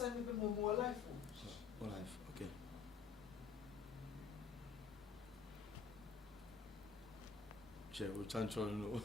more life. More life. Okay. Sure, we'll try to know.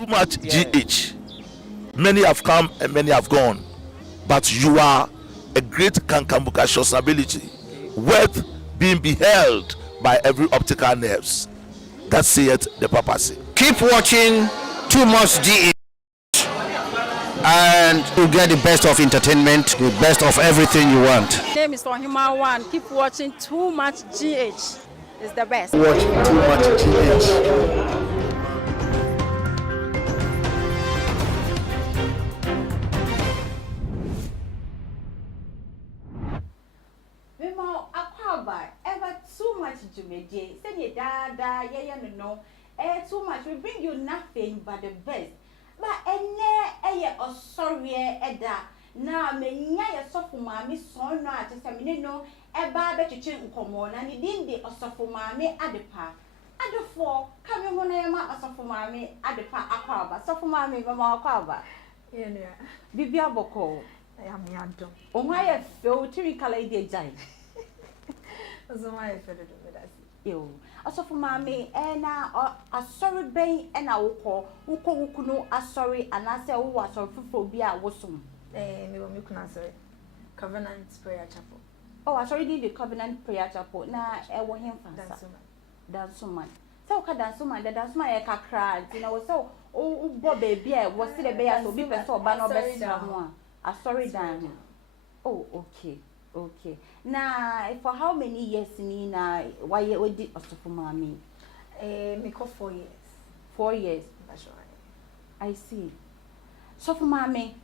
Too much GH. Many have come and many have gone, but you are a great kankambuka ability, worth being beheld by every optical nerves. That saith the papacy. Keep watching Too Much GH, and you get the best of entertainment, the best of everything you want. My name is Human One. Keep watching Too Much GH. It's the best. Watch Too Much GH. Ever too much to me, say you dada, no, too much will bring you nothing but the best. But or sorry, Edda. Now, me nya yourself for mammy, so not to say, no, a barber to change come on, and it didn't be also for mammy at the park. At the four, coming when I am also for mammy at the park, aquaba, so for mammy, mamma aquaba. Bibia Boko, I am yanto. Oh, my, feel to recall a day giant. So my federal with us. You also for mammy, and a sorry bay, and I will call who no a sorry, and I say, oh, was or phobia was some. Me will make answer Covenant Prayer Chapel. Oh, I already did the Covenant Prayer Chapel. Now, I want him for dance so much. So, can dance so much that that's my cry. You know, so, oh, Bobby, beer was still a bear, so be better, but no best one. A sorry, Dan. Oh, okay. Okay. Now, for how many years Nina, why you did also for mommy? Make 4 years. 4 years. That's right. I see. So for mommy,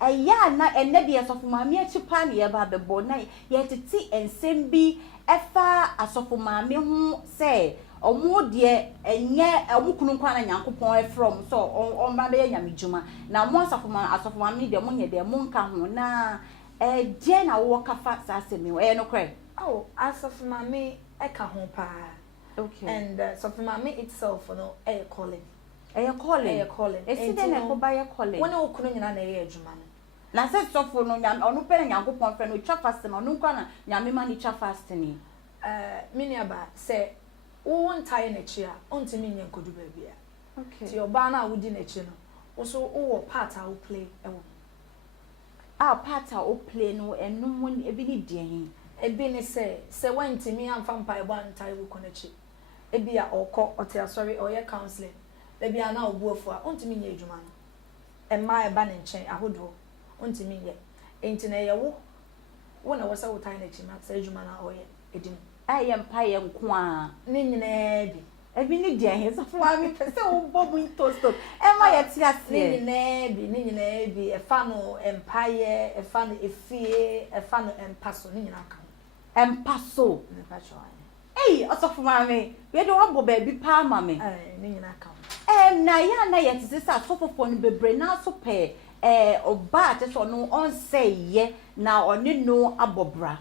na enede so for mommy a chipa na ye ba bebo na ye titi ensem bi efa asofo mommy hu say omo de enye omukunu kwa na nyankopon e from so on ba be nyamedjuma na mo asofo mommy de mo nye de mo nka ho na je na wo kafa sasemi no kre oh as of mommy e ka ho pa okay and so for mommy itself no calling esi de na ko ba ye calling wona okunu nyina na ye adwuma no na se so for no nyam onu pe na nyankopon fe no twa fast no nu kwa na nyame ma ni twa fast ni mini aba se wo ntae na chi a ontimi nye nkodu ba bia okay ti oba na wudi na chi no wo so wo part a wo play ewo part a o play no enum won ebi ni den ebi ni se wantimi amfa mpa ebo antai wo konachi ebi a okọ ote asori oye counseling ebi a na obuofu a ontimi nye adwuma no emma eba ne nchen ahodo ontimi nye enti na ye wo na wo sa wo tai na chi ma sa adwuma na oye edim aye mpa ye nko a ni nyina bi ebi ni den so fo ami pese wo bobu tosto emma ye ti ase ni nyina bi e fa no empaye e fa no efie e fa no empaso ni nyina ka empaso ne pa cho osofo mami we do abo ba bi pa mami ni nyina ka na ya na ye ti se asofofo no bebre na so pe oba te so no on say ye na oni no abobra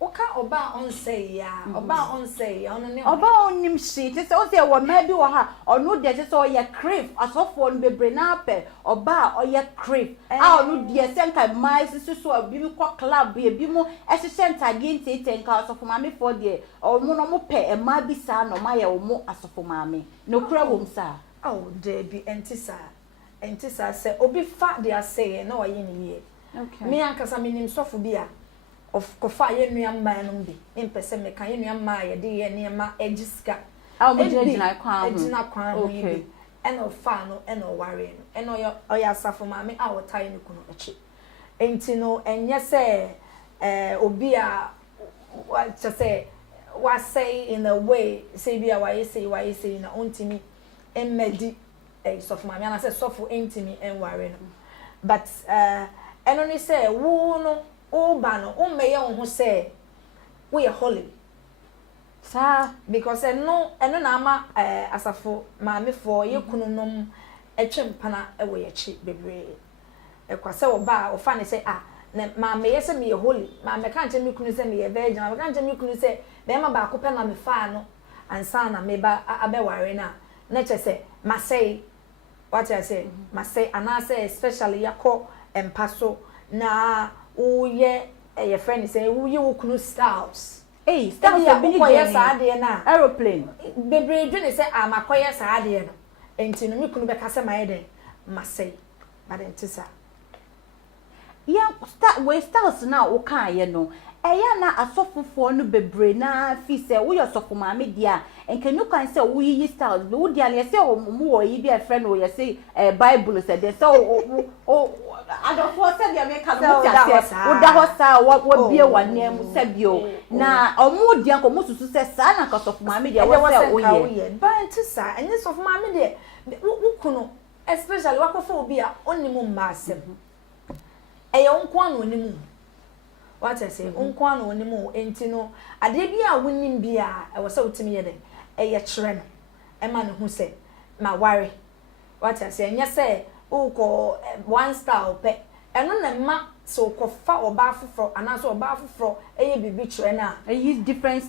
oka oba on say ya ono ne oba onim shi te se o se wo ma bi wo ha ono de te se o ye crave asofo no bebre na pe oba o ye crave ono de se nka mai so bi ko club bi mu ehye ntage ntete nka asofo mami for de o mu no mo pe ma bi sa no ma ye wo mo asofo mami no kura wo msa de bi entisa se obi fa de ase na wo ye ni ye okay me ankasa minim sofo bi a of kofa ye nua mma no bi empese me kan ye nua mma ye de ye ne ma egiska mo jina kwan ho ye eno fa no eno ware no eno oya asafo ma me a wotai ne kuno echi enti no enye se obi a wa che se was say in a way say be why say na ontimi emmedi so for mama na say so for intimi enware no but eno ni say wo no o ba no o meye wo ho say we are holy sa because eno na ama asafo maame fo ye kununom etwempana ewo ye chi bebre ekwase wo ba o fa ne say na maame ye say me holy maame kan che me kunu say me virgin maame kan che me kunu say be ma ba ko pe na me fa no ansa na me ba abeware na che say masay what I say masay anase especially yako empaso na uye your friend say uye wo kunu styles styles ya bi koye saade na aeroplane bebre dwene say amakoye saade no enti no me kunu be kase maye den masay but entisa ya we styles na wo kan ye no eya na asofofo no bebre na fi se wo yosofo maame dia enkenu kan se wo yi styles be wo dia le se mo wo yi bi a friend wo ye se bible se de so o adofo se dia me ka mo tia se wo da ho sa wo bie wane mu se bio na omo dia ko mo susu se sa na ka sofo maame dia wo se wo ye but entisa enye sofo maame dia wo kunu especially wakofo obi a onimu masem eya onko anu onimu what I say onko anu onimu enti no ade bi a wonim bi a e wo se wotimi ye den eya kire no e ma ne hu se ma ware what I say enya se uko one style pe eno na ma so ko fa oba foforo ana so oba foforo eye bibi kire na use different